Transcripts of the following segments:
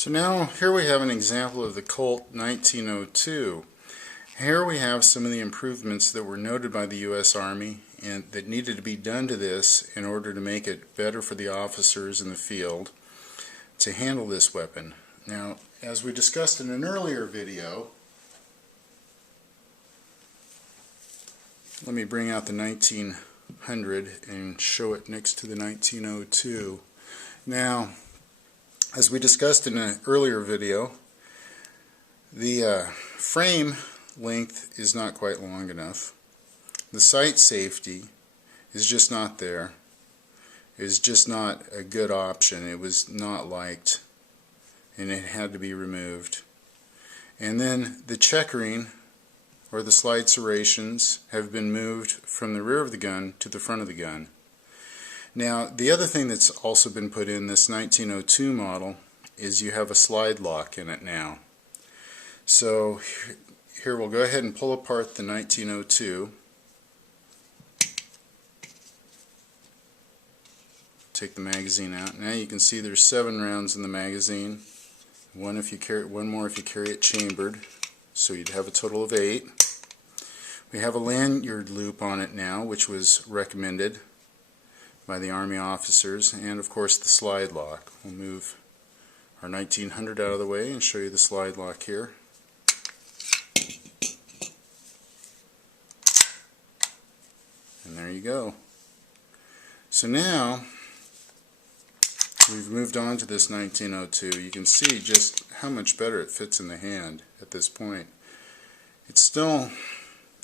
So now here we have an example of the Colt 1902. Here we have some of the improvements that were noted by the U.S. Army and that needed to be done to this in order to make it better for the officers in the field to handle this weapon. Now, as we discussed in an earlier video, let me bring out the 1900 and show it next to the 1902. Now, as we discussed in an earlier video, the frame length is not quite long enough. The sight safety is just not there. It was just not a good option. It was not liked, and it had to be removed. And then the checkering, or the slide serrations, have been moved from the rear of the gun to the front of the gun. Now, the other thing that's also been put in this 1902 model is you have a slide lock in it now. So here we'll go ahead and pull apart the 1902. Take the magazine out. Now you can see there's 7 rounds in the magazine. One more if you carry it chambered. So you'd have a total of 8. We have a lanyard loop on it now, which was recommended by the Army officers, and of course the slide lock. We'll move our 1900 out of the way and show you the slide lock here. And there you go. So now we've moved on to this 1902. You can see just how much better it fits in the hand at this point. It's still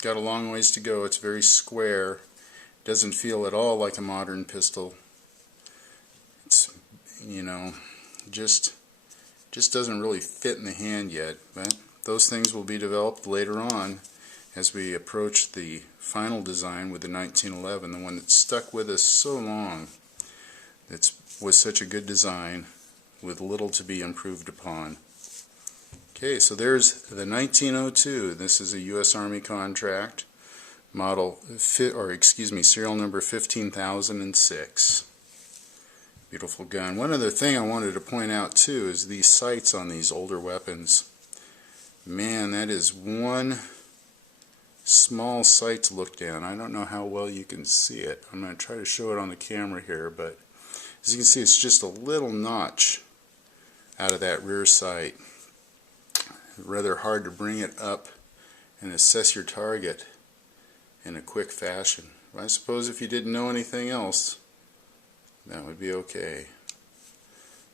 got a long ways to go. It's very square. Doesn't feel at all like a modern pistol. It's, you know, just doesn't really fit in the hand yet, but those things will be developed later on as we approach the final design with the 1911, the one that stuck with us so long. That was such a good design with little to be improved upon. Okay, so there's the 1902. This is a U.S. Army contract. Serial number 15006. Beautiful gun. One other thing I wanted to point out too is these sights on these older weapons. Man, that is one small sight to look down. I don't know how well you can see it. I'm going to try to show it on the camera here, but as you can see, it's just a little notch out of that rear sight. Rather hard to bring it up and assess your target in a quick fashion. I suppose if you didn't know anything else, that would be okay.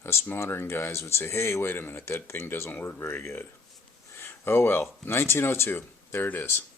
Us modern guys would say, hey, wait a minute, that thing doesn't work very good. Oh well, 1902, there it is.